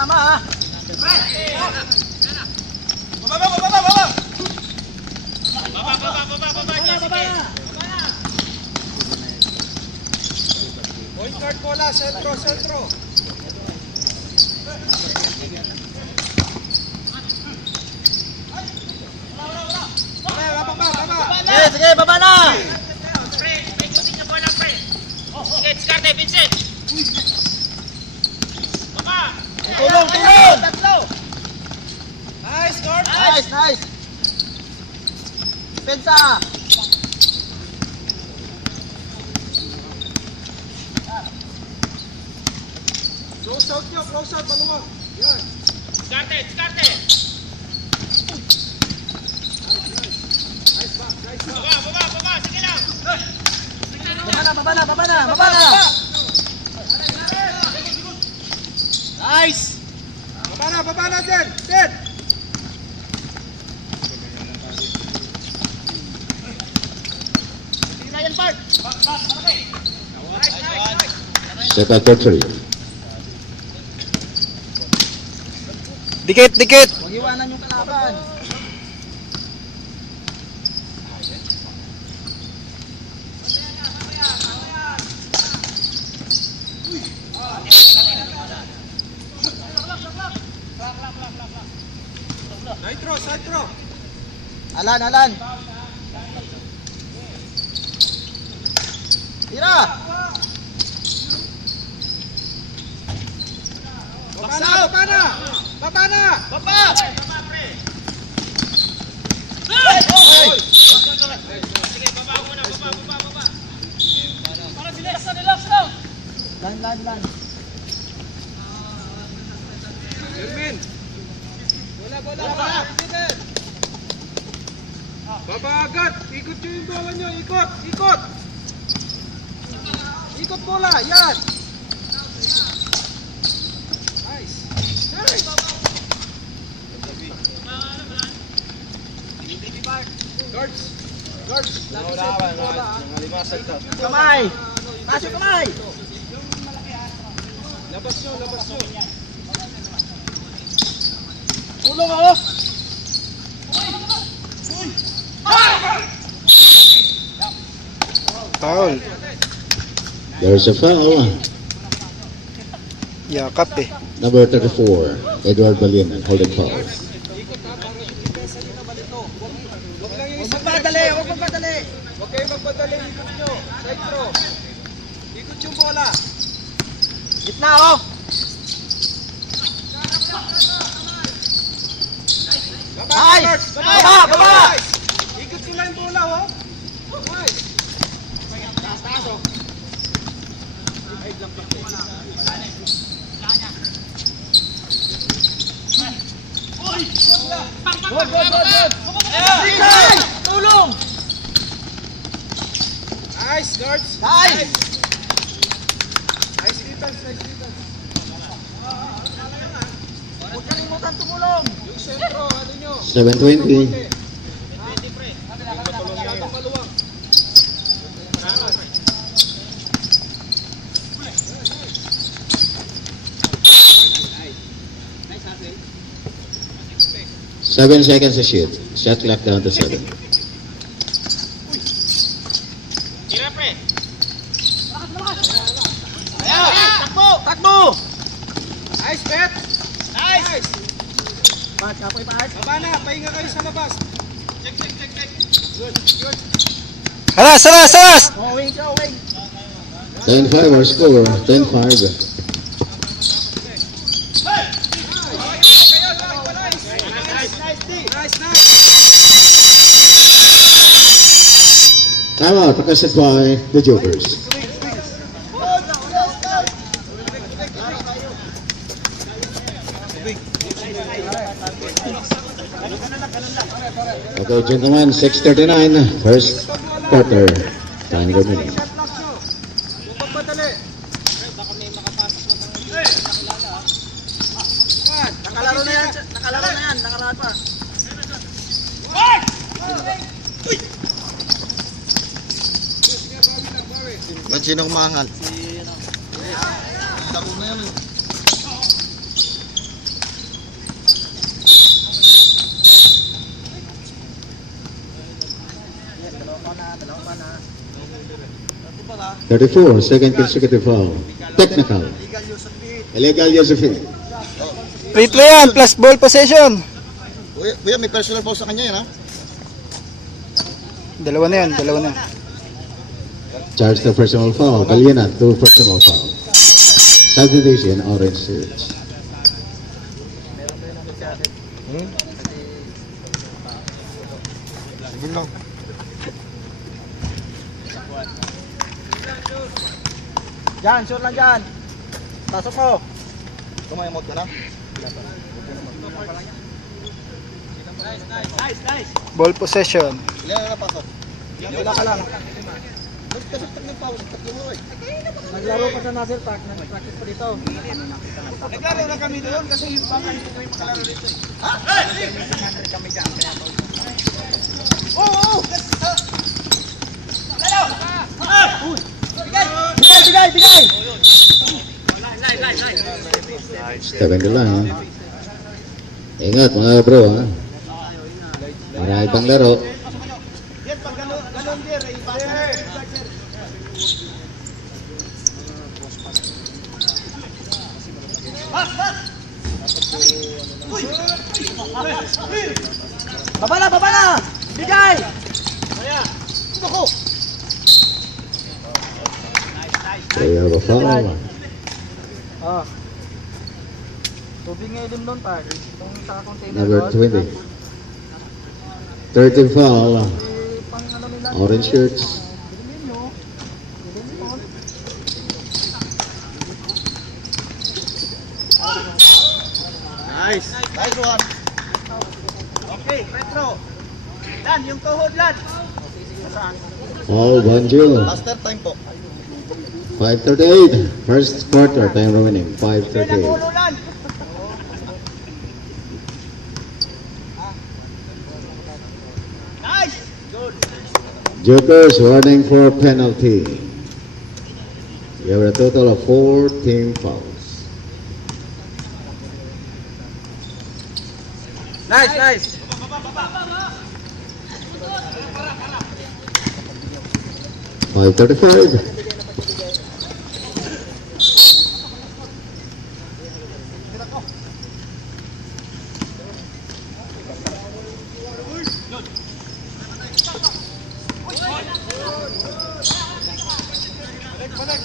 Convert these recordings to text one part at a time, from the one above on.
Tama ha. Baba. Point guard bola, sentro. Sige, baba na. Tulong. Tatlo. Nice, guard. Nice. Pensa. Close out, maluwag. Yan. Diskarte. Nice back. Baba, sige lang. Baba na. Nice. Baba na dyan. Dead. Sige na yan, Park. Set out for 3. Dikit. Huwag iwanan yung kalaban. Nitro. Alan. Tira. Baba na. Lan. Jermin. Bola. Baba agad. Ikot yung bola nyo. Ikot. Ikot bola. Yan. Nice. Guards. Kamay. Taas yung kamay. Labas nyo. Tulong ako. Foul. There's a foul. Yakap eh. Number 34, Edward Balin, holding foul. Ikot ha. Para depensa nyo na balito. Huwag lang yung Huwag magpadali. Huwag kayo magpadali. Ikot nyo. Nitro. Ikot yung bola. Gitna ako. Nice! Baba! Ikot nyo lang yung bola, oh. Nice. Good. Tulong! Nice, guards. Nice! Nice defense. Huwag kalimutan tumulong! Yung sentro, ano nyo? 7:20. Masyadong maluwag. Seven seconds to shoot. Shot clock down to 7. Tira, pre. Takbo! Nice, Bet. Nice. Pas, kapoy pas. Baba na, pahinga kayo sa labas. Check. Good. Alas! Owing. 10-5 our score. 10-5. Nice. Timeout requested by the Jokers. Okay, gentlemen, 6:39, first quarter. Time remaining. Shot clock nyo. Huwag magpadali. Nakalaro na yan. Nakaraan pa. Ba't sinong mangal? 34, second consecutive foul. Technical. Illegal use of it. Free throw yan, plus ball possession. Kuya, may personal foul sa kanya yan, ha? Dalawa na yan, dalawa na. Charge the personal foul. Galiana, 2 personal foul. Substitution, orange shirts. Diyan, shoot lang dyan. Pasok mo. Kumayamot ka na? Ball possession. Ilan na napasok? Wala ka lang. Nagkasagtag ng foul, tatlo mo eh. Naglaro pa sa Nasir Park. Nag-practice pa dito. Naglaro na kami doon kasi yung baka hindi kami makalaro dito eh. Bigay, bigay, bigay! 7 to line. Ingat mga bro, ha? Marami pang laro. Yan, pag gano'n dir, eh, basa. Baba na, baba na! Bigay! They have a foul. Ah. Tubig nga ilim doon, par. Itong sa container. Number doon. 20. 30 foul. Eh, pang ano nila. Orange shirts. Ilim nyo. Ilim nyo. Nice. Nice one. Okay, Petro. Lan, yung tuhod, Lan. Foul, Banjo. Master time po. 5:38. First quarter, time remaining. 5:38. Lan. Nice. Good. Jokers warning for penalty. You have a total of 4 team fouls. Nice, nice. 5:35.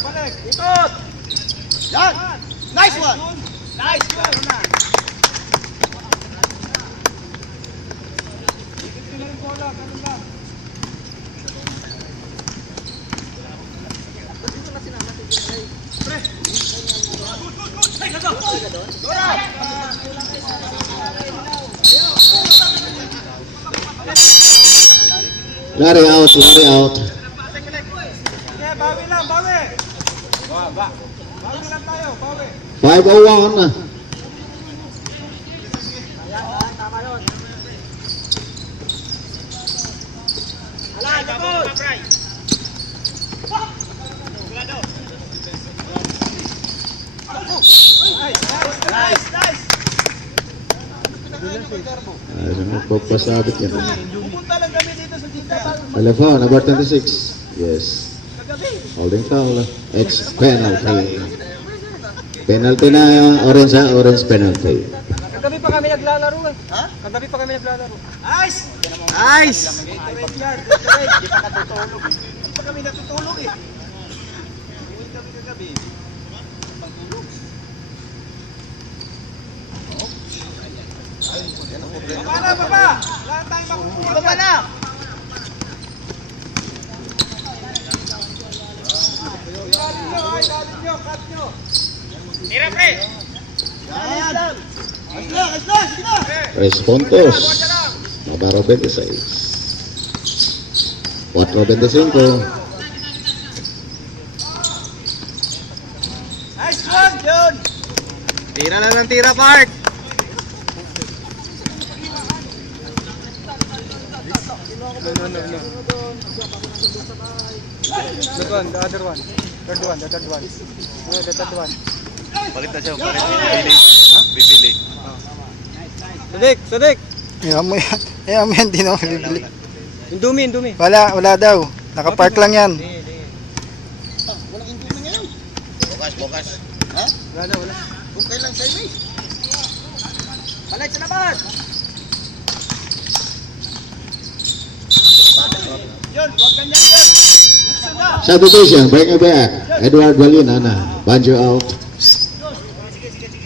Balik. Ikot. Yan. Nice one. Nice. Laro na. Larry out, Larry out. Okay, bawi lang, bawi. Bawi lang tayo, bawi. 5:01. Alay, bababa, Bray. Nice, nice. Magpapasabit yan. Pupunta lang kami dito sa tita. Alefao, number 26. Yes. Holding foul. It's penalty. Penalty na yung orange, ha? Orange penalty. Kagabi pa kami naglalaro eh. Ha? Kagabi pa kami naglalaro. Nice! Nice! Hindi pa natutulog. Hindi pa kami natutulog eh. Uwi kami kagabi. Pagtulog. Baba na, baba! Wala tayong makukuha. Baba na! Cut nyo! Tira, pre. Yan! Ayos lang, ayos lang! Sige na! 3 puntos. Navarro 26. 4:25. Nice one, John! Tira lang ng tira, Park! That one, the other one. Third one, the third one. No, the third one. Bakit na siya? Bakit bibili? Ha? Bibili. Sadik! Ayaw mo yan. Ayaw mo yan, di na ako bibili. Indumi. Wala daw. Nakapark lang yan. bukas. Ha? Wala, wala. Okay lang sa'yo eh. Balik sa labas! Yun, huwag ganyan yan! Substitution, bring it back. Edward Valina na. Banjo out.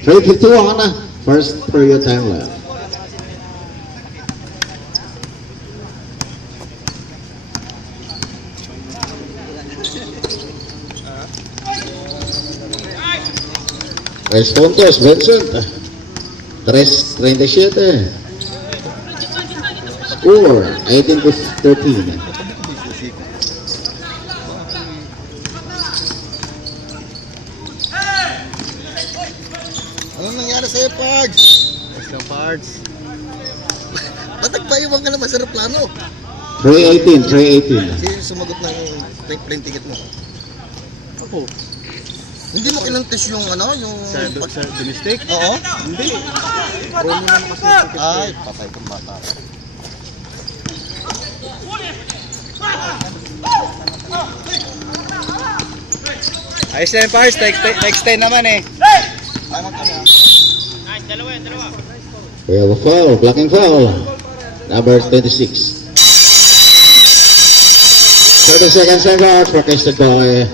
3:51 na. First period time left. Tres puntos, Vincent. 3:37. Score, 18-13. Anong nangyari sa'yo, Pards? Yes lang, Pards. Ba't nagpaiwan ka naman sa aeroplano? 3:18. Sino yung sumagot ng plane ticket mo? Ako, Hindi mo kinontes yung ano, yung... sa domestic? Oo? Hindi. Ay, patay kang bata. Ayos na yung Pards. Next 10 naman eh. Tama ka na. Nice, dalawa yan, dalawa. We have a foul, blocking foul. Number 26. 30 seconds and out, requested by